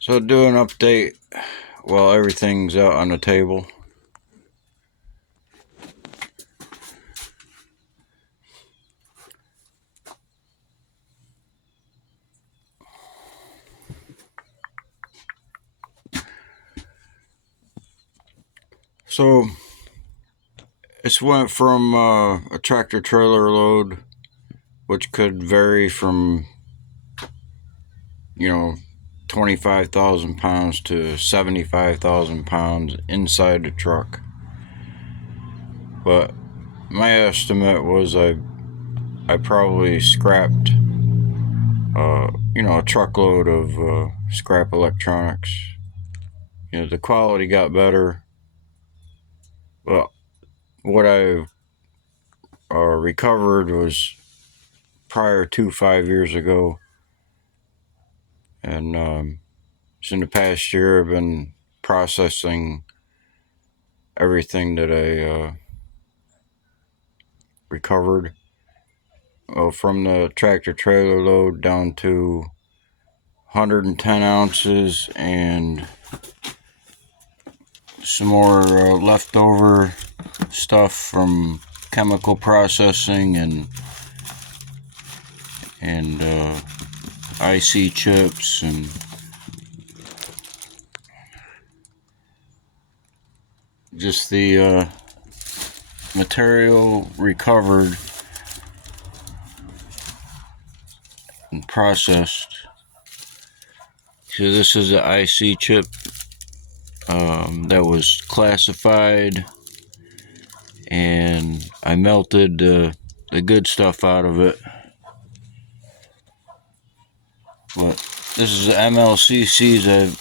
So do an update while everything's out on the table. So it's went from a tractor trailer load, which could vary from 25,000 pounds to 75,000 pounds inside the truck. But my estimate was I probably scrapped a truckload of scrap electronics. The quality got better. Well, what I recovered was prior to 5 years ago, and so in the past year I've been processing everything that I recovered. Well, from the tractor trailer load down to 110 ounces and some more leftover stuff from chemical processing and IC chips and just the material recovered and processed. So this is an IC chip that was classified, and I melted the good stuff out of it. But this is the MLCCs I've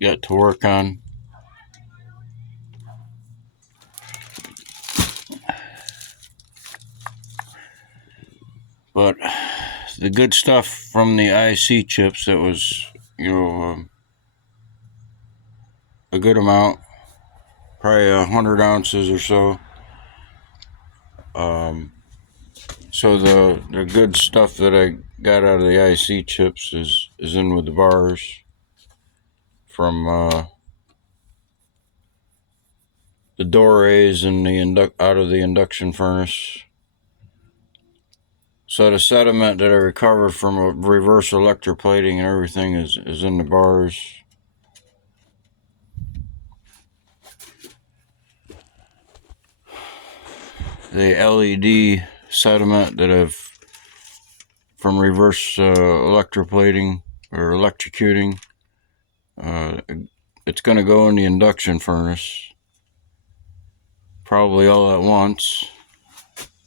got to work on. But the good stuff from the IC chips, that was, a good amount, probably 100 ounces or so. So the good stuff that I got out of the IC chips is in with the bars from the Dores and out of the induction furnace. So the sediment that I recovered from a reverse electroplating and everything is in the bars. The LED sediment that I've from reverse electroplating or electrocuting, it's going to go in the induction furnace, probably all at once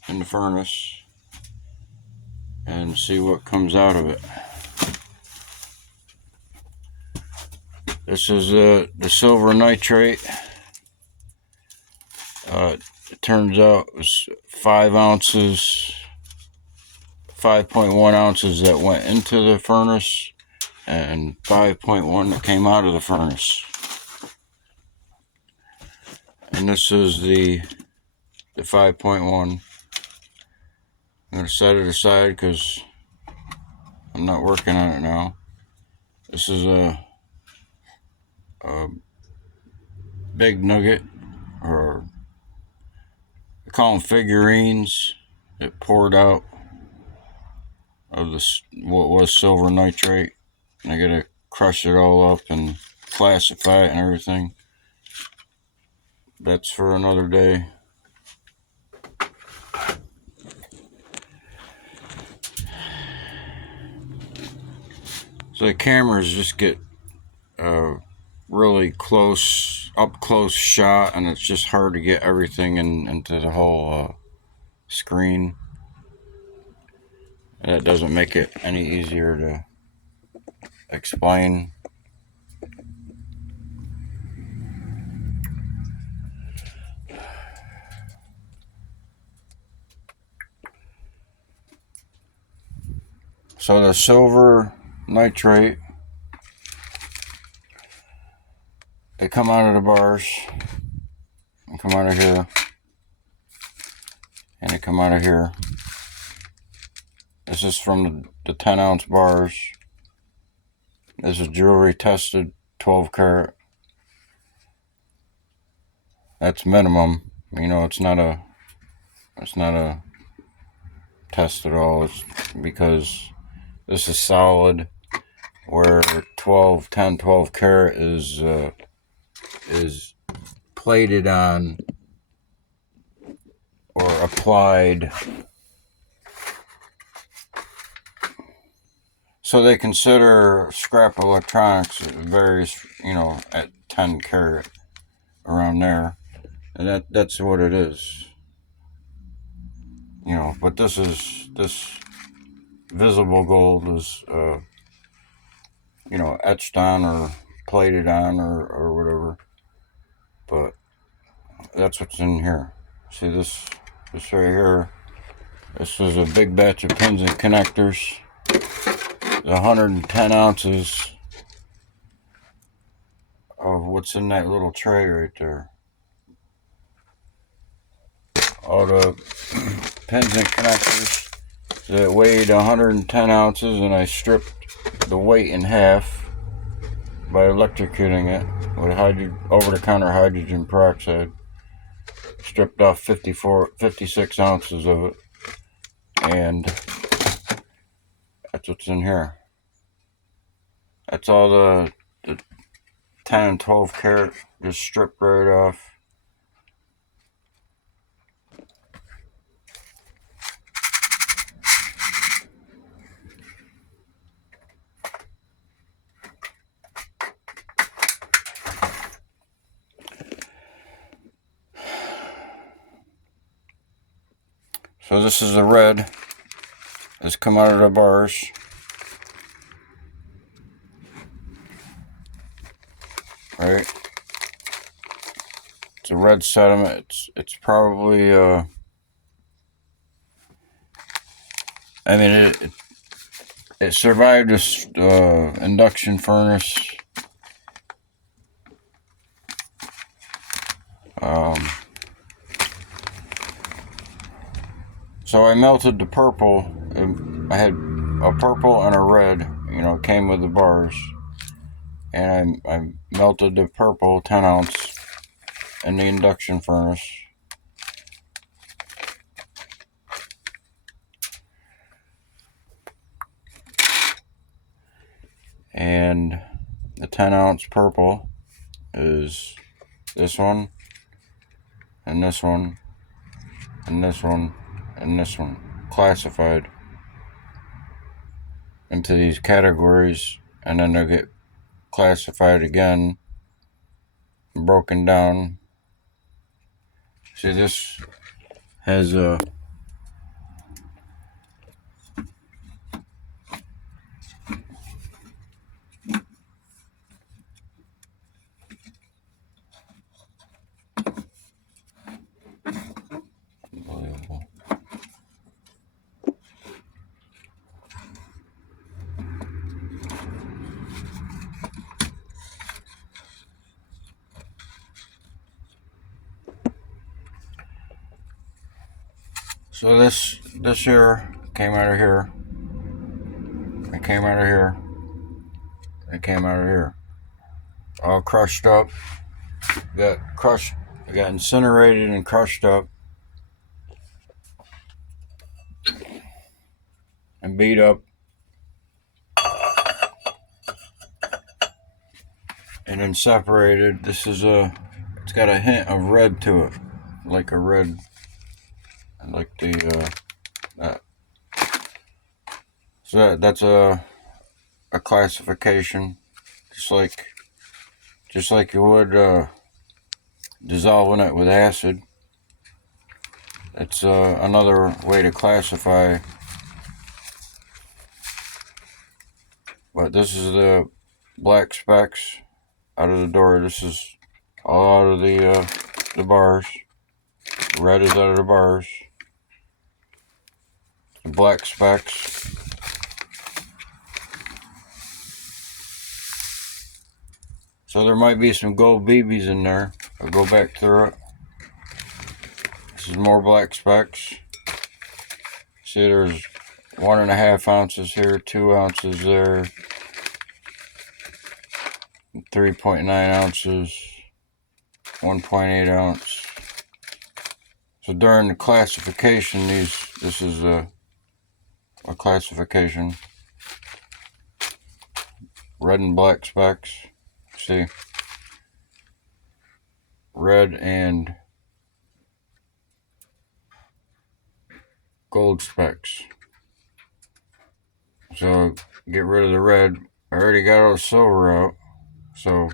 in the furnace, and see what comes out of it. This is the silver nitrate. It turns out it was 5 ounces, 5.1 ounces that went into the furnace and 5.1 that came out of the furnace. And this is the 5.1. I'm going to set it aside because I'm not working on it now. This is a big nugget, or I call them figurines, that poured out of this what was silver nitrate. And I gotta crush it all up and classify it and everything. That's for another day. So the cameras just get really close, up close shot, and it's just hard to get everything into the whole screen. And it doesn't make it any easier to explain. So the silver nitrate, they come out of the bars, and come out of here, and they come out of here. This is from the 10 ounce bars. This is jewelry tested 12 karat. That's minimum. You know, it's not a test at all. It's because this is solid, where 10, 12 karat is plated on or applied. So they consider scrap electronics varies, you know, at 10 karat, around there, and that's what it is. You know, but this visible gold is, you know, etched on or plated on or whatever. But that's what's in here. See this right here. This is a big batch of pins and connectors. 110 ounces of what's in that little tray right there. All the pins and connectors that weighed 110 ounces, and I stripped the weight in half by electrocuting it with over-the-counter hydrogen peroxide. Stripped off 56 ounces of it, and that's what's in here. That's all the 10 and 12 karat, just stripped right off. So this is the red that's come out of the bars. Right? It's a red sediment. It's probably I mean it survived this induction furnace. So I melted the purple. I had a purple and a red, you know, came with the bars. And I melted the purple 10 ounce in the induction furnace. And the 10 ounce purple is this one, and this one, and this one, and this one, classified into these categories, and then they'll get classified again, broken down. See, this has a unbelievable. So this here came out of here. It came out of here. It came out of here. All crushed up. Got crushed. It got incinerated and crushed up and beat up, and then separated. This is it's got a hint of red to it, like a red, like the that. So that's a classification, just like you would dissolving it with acid. It's another way to classify. But this is the black specks out of the door. This is all out of the bars. Red is out of the bars. The black specks. So there might be some gold BBs in there. I'll go back through it. This is more black specks. See, there's 1.5 ounces here, 2 ounces there, 3.9 ounces, 1.8 ounce. So during the classification, this is a classification. Red and black specks. See, red and gold specks. So get rid of the red. I already got all the silver out, so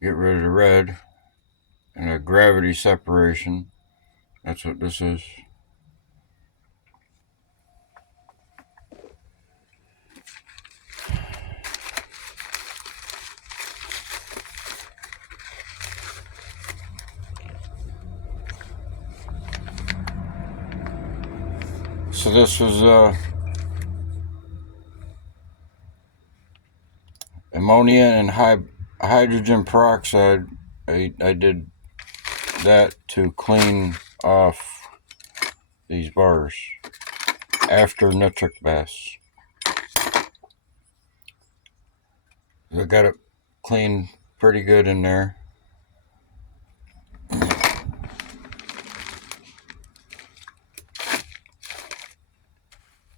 get rid of the red and a gravity separation. That's what this is. So this was ammonia and hydrogen peroxide. I did that to clean off these bars after nitric baths. I got it cleaned pretty good in there.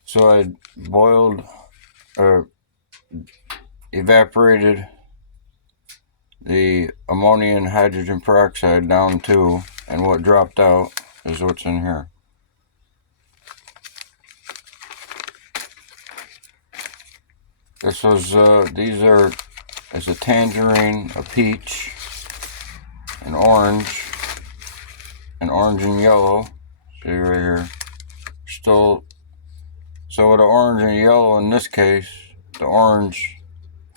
So I boiled or evaporated the ammonia and hydrogen peroxide down too, and what dropped out is what's in here. This was it's a tangerine, a peach, an orange and yellow. See right here. So with the orange and yellow in this case, the orange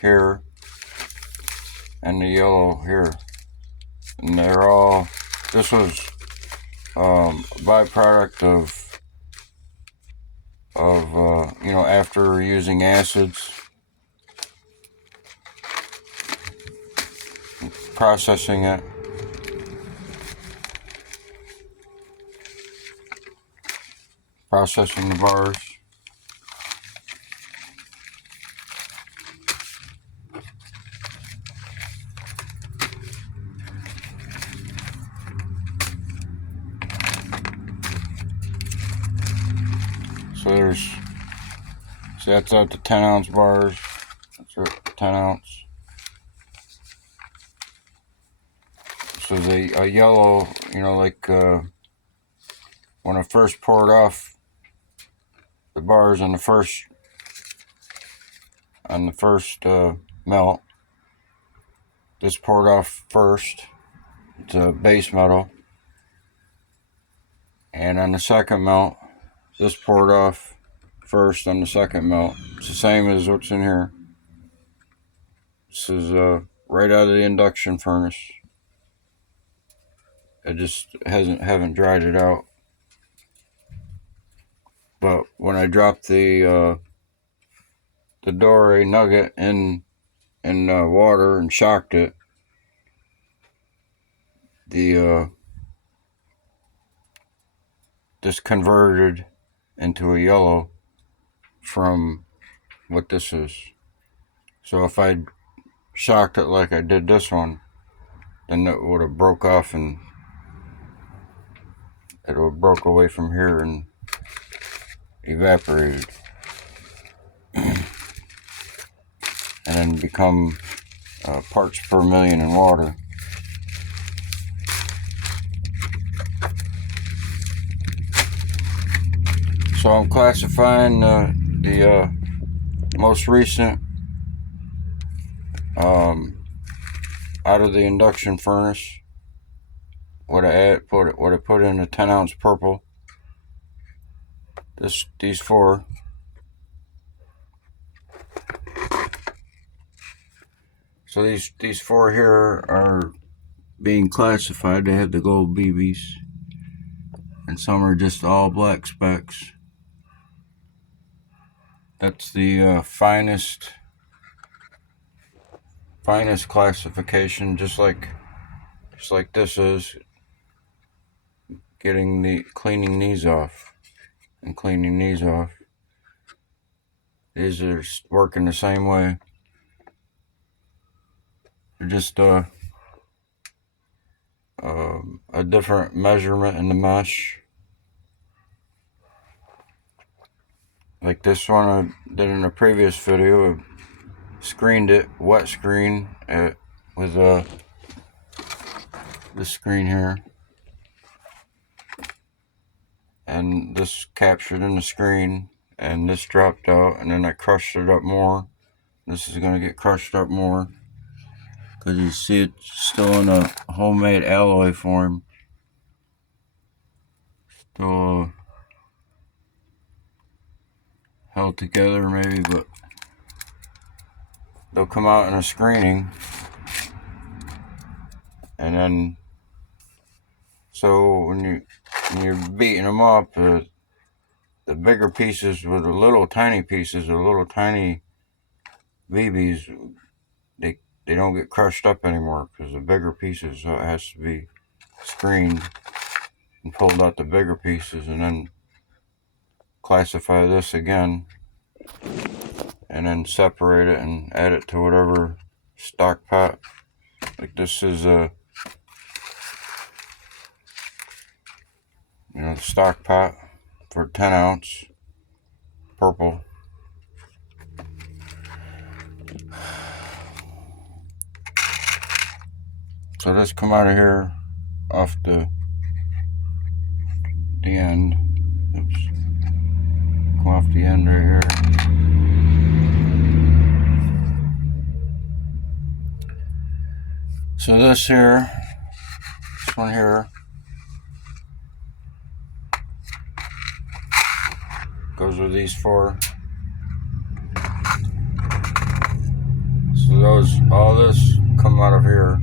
here and the yellow here, and they're all. This was a byproduct of after using acids, processing it. Processing the bars. So that's out to 10 ounce bars. That's 10 ounce. So a yellow, like when I first poured off the bars on the first melt, this poured off first. It's a base metal. And on the second melt, this poured off first on the second melt. It's the same as what's in here. This is right out of the induction furnace. I just haven't dried it out. But when I dropped the Doré nugget in water and shocked it, this converted into a yellow from what this is. So if I shocked it like I did this one, then it would have broke off and it would have broke away from here and evaporated. And then become parts per million in water. So I'm classifying the most recent out of the induction furnace. What I put in a 10 ounce purple. These four. So these four here are being classified. They have the gold BBs, and some are just all black specks. That's the finest classification, just like this is. Cleaning these off and cleaning these off. These are working the same way. just a different measurement in the mesh. Like this one I did in a previous video, I screened it, wet screen it with this screen here, and this captured in the screen, and this dropped out, and then I crushed it up more. This is going to get crushed up more because you see it's still in a homemade alloy form. Still held together maybe, but they'll come out in a screening. And then, so when you're beating them up, the bigger pieces with the little tiny pieces, the little tiny BBs, they don't get crushed up anymore because the bigger pieces, so it has to be screened and pulled out the bigger pieces, and then classify this again, and then separate it and add it to whatever stock pot. Like this is a the stock pot for 10 ounce purple. So this come out of here off the end. Oops. Come off the end right here. So this one here, goes with these four. So all this come out of here.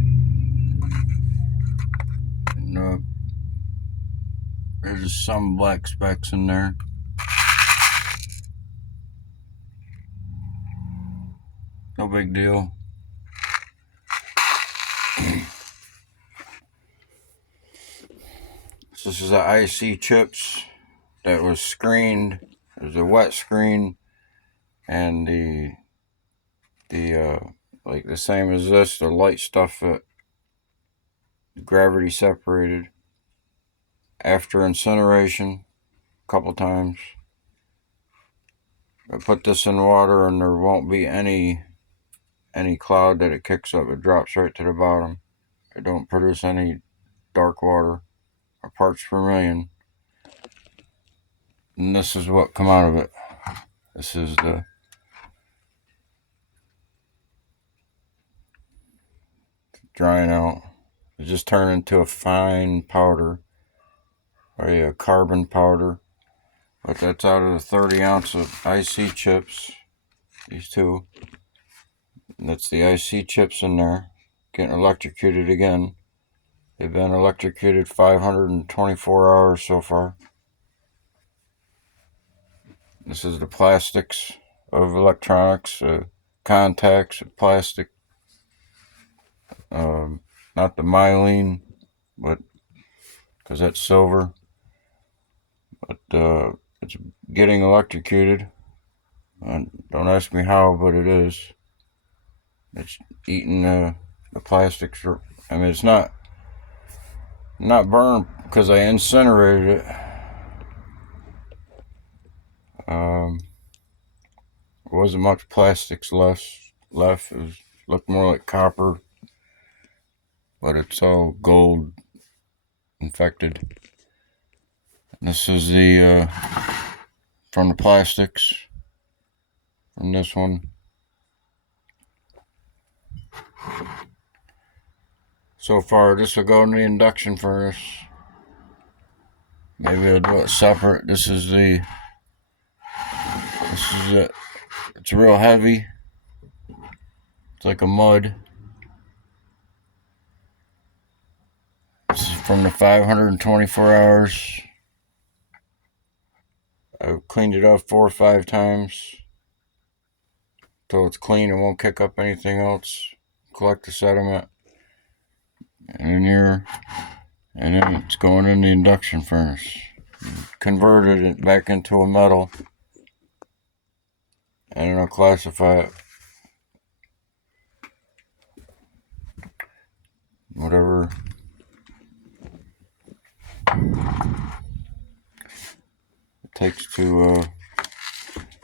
And, there's some black specks in there. No big deal. So this is the IC chips that was screened. There's a wet screen, and the like the same as this, the light stuff that gravity separated after incineration a couple times. I put this in water and there won't be any cloud that it kicks up. It drops right to the bottom. It don't produce any dark water or parts per million. And this is what come out of it. This is the drying out. It just turned into a fine powder, or a carbon powder. But that's out of the 30 ounce of IC chips. These two. And that's the IC chips in there. Getting electrocuted again. They've been electrocuted 524 hours so far. This is the plastics of electronics, contacts, plastic. Not the myelin, but because that's silver. But it's getting electrocuted. Don't ask me how, but it is. It's eating the plastics. I mean, it's not burned because I incinerated it. There wasn't much plastics left. It looked more like copper, but it's all gold infected. And this is the from the plastics from this one. So far, this will go in the induction furnace. Maybe I'll do it separate. This is it. It's real heavy. It's like a mud. This is from the 524 hours. I've cleaned it up 4 or 5 times until it's clean. It won't kick up anything else. Collect the sediment. And then it's going in the induction furnace. Converted it back into a metal. And then I'll classify it. takes to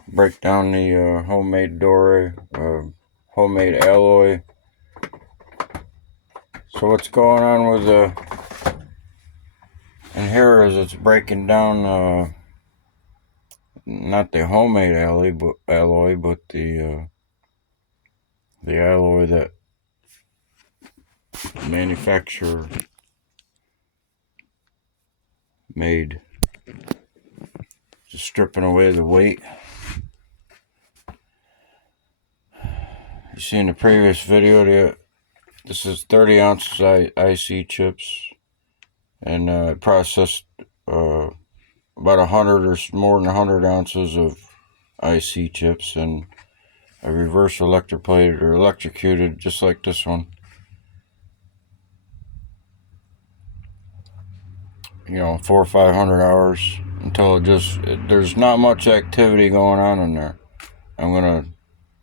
break down the homemade Dore, homemade alloy. So what's going on with in here is it's breaking down not the homemade alloy, but the alloy that the manufacturer made, just stripping away the weight. You see in the previous video, this is 30 ounces IC chips, and processed about 100 or more than 100 ounces of IC chips, and a reverse electroplated or electrocuted, just like this one. You know, 400 or 500 hours until there's not much activity going on in there. I'm gonna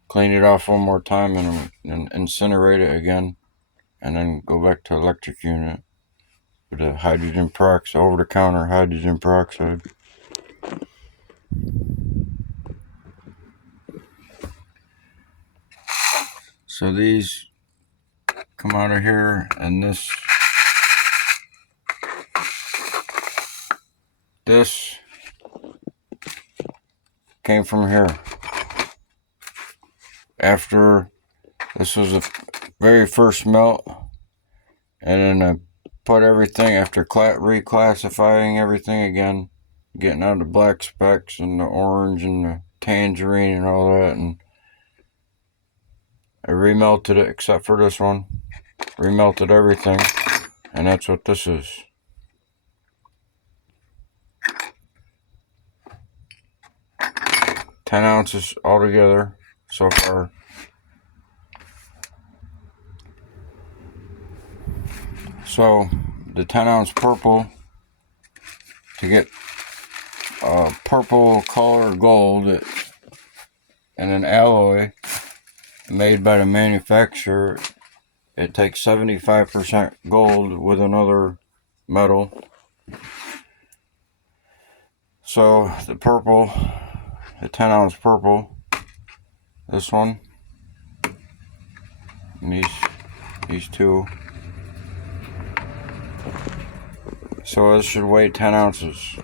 clean it off one more time and incinerate it again, and then go back to electrocuting it with a hydrogen peroxide, over-the-counter hydrogen peroxide. So these come out of here, and this came from here. After this was the very first melt, and then I put everything, after reclassifying everything again, getting out the black specks and the orange and the tangerine and all that, and I remelted it except for this one. Remelted everything, and that's what this is. $10 ounces altogether so far. So the 10-ounce purple, to get purple color gold and an alloy made by the manufacturer, it takes 75% gold with another metal. So the purple, the 10-ounce purple, this one, and these two. So this should weigh 10 ounces.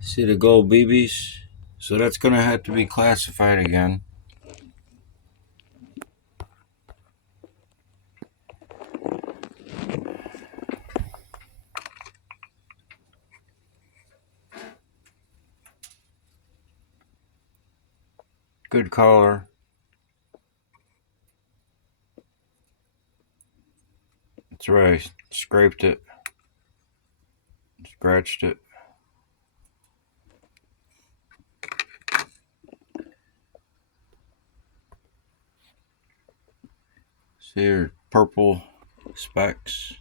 See the gold BBs? So that's going to have to be classified again. Good color. That's right, I scraped it, scratched it. See your purple specks.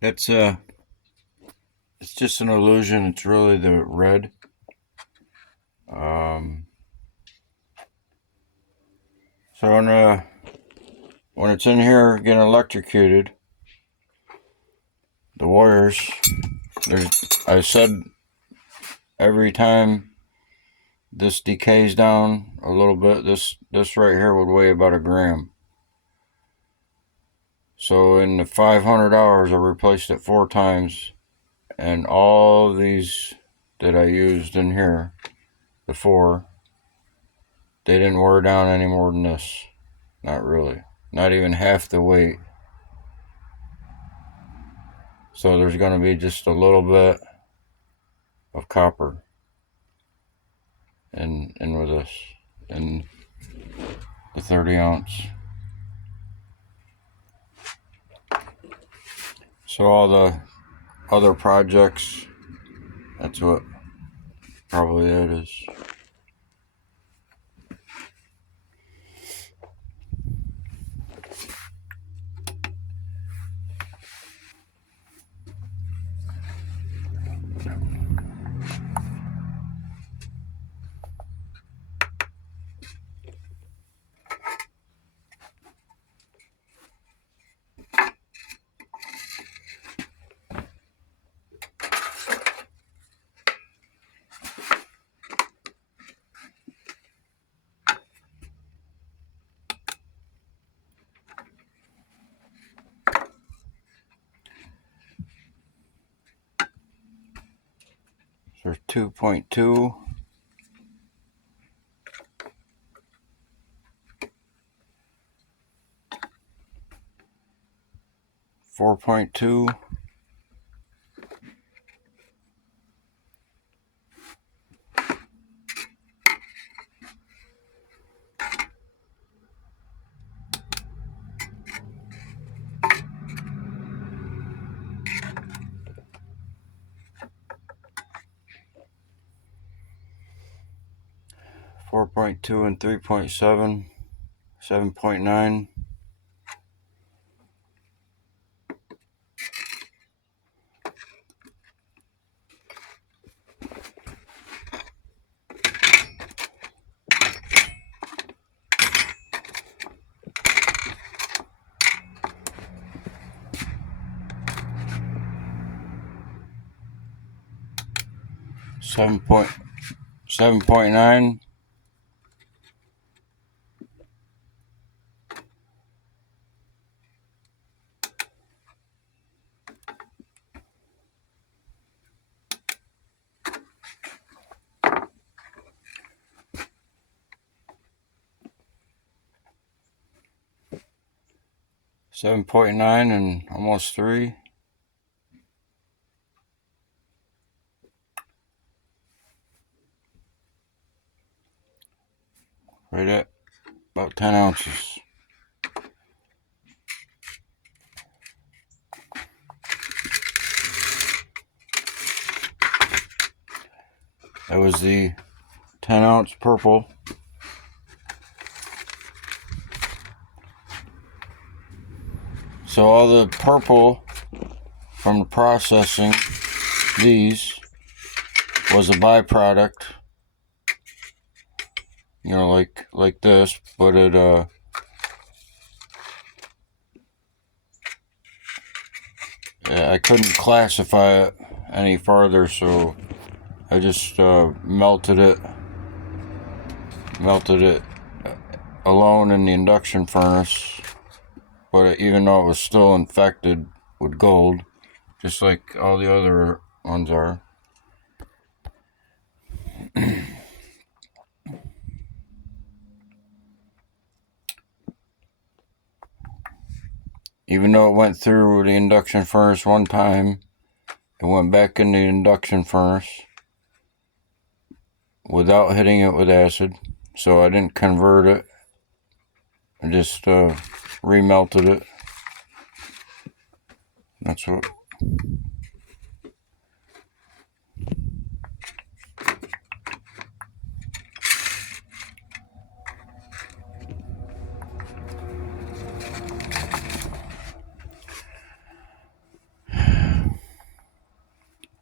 That's it's just an illusion. It's really the red. So when it's in here getting electrocuted, the wires, I said every time this decays down a little bit, this right here would weigh about 1 gram. So in the 500 hours, I replaced it 4 times, and all these that I used in here, the 4, they didn't wear down any more than this. Not really. Not even half the weight. So there's going to be just a little bit of copper in with this, in the 30 ounce. So all the other projects. That's what probably that is. There's 2.2, 4.2, 4.2 and 3.7, 7.9. Seven point 7.9, and almost 3. Right at about 10 ounces. That was the 10-ounce purple. So all the purple from the processing, these, was a byproduct. You know, like this, but it I couldn't classify it any farther, so I just melted it alone in the induction furnace. But even though it was still infected with gold, just like all the other ones are. Even though it went through the induction furnace one time, it went back in the induction furnace without hitting it with acid. So I didn't convert it. I just remelted it. That's what.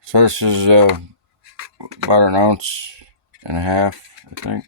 So this is about 1.5 ounces, I think.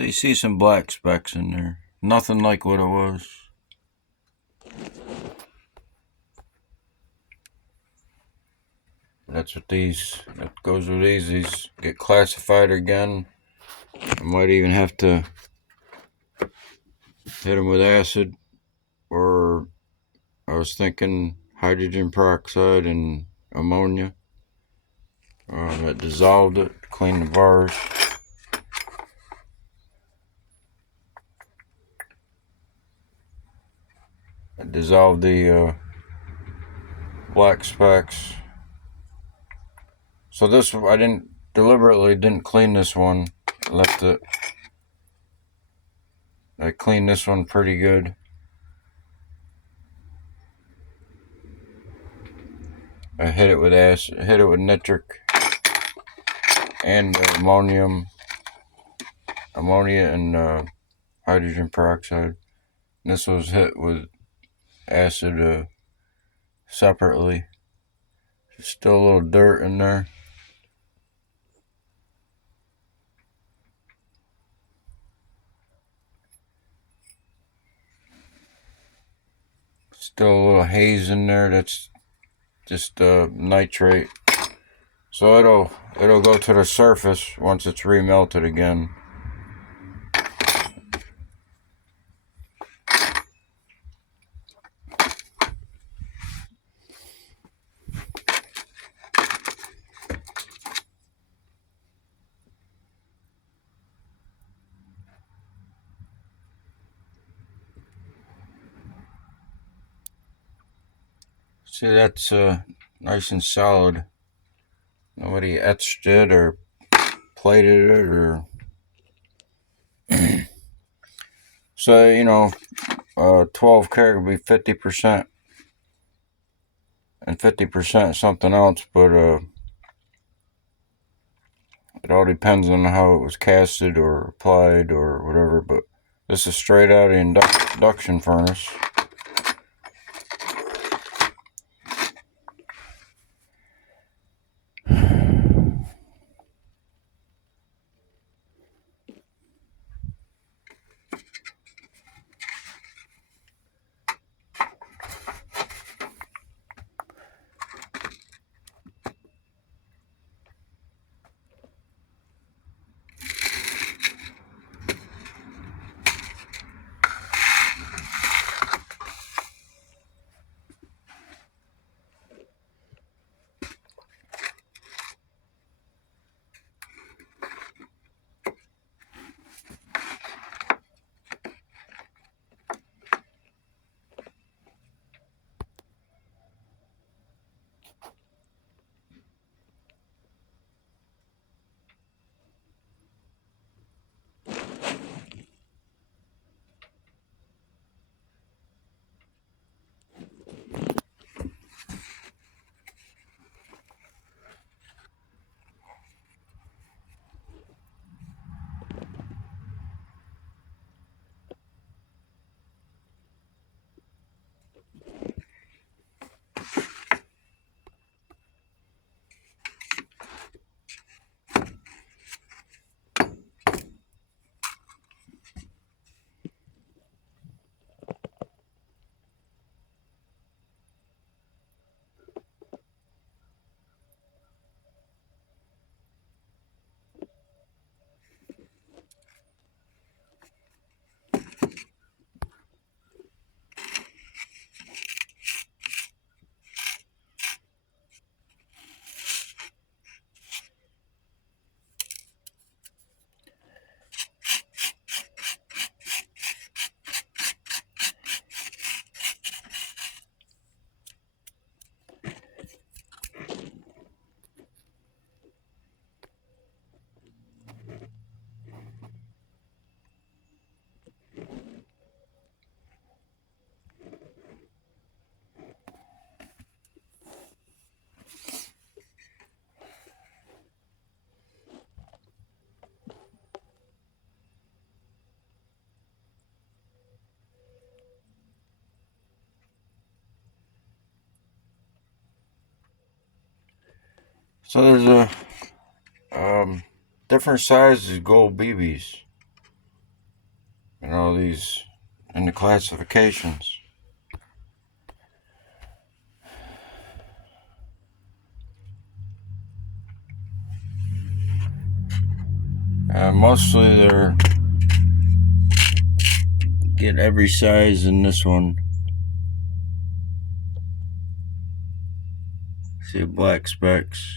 So you see some black specks in there. Nothing like what it was. That's what that goes with these. These get classified again. I might even have to hit them with acid, or I was thinking hydrogen peroxide and ammonia. That dissolved it, cleaned the bars. I dissolved the black specks. So this, I deliberately didn't clean this one. I left it. I cleaned this one pretty good. I hit it with acid, hit it with nitric and ammonia and hydrogen peroxide. And this was hit with acid separately. There's still a little dirt in there. Still a little haze in there. That's just nitrate. So it'll go to the surface once it's remelted again. See, that's nice and solid. Nobody etched it or plated it or so 12 karat would be 50% and 50% something else, but it all depends on how it was casted or applied or whatever. But this is straight out of the induction furnace. So there's a different sizes gold BBs. and all these and the classifications. Mostly they're get every size in this one. See black specks.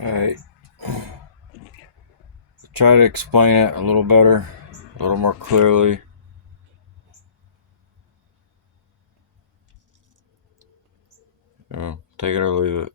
Alright. Try to explain it a little better, a little more clearly. Take it or leave it.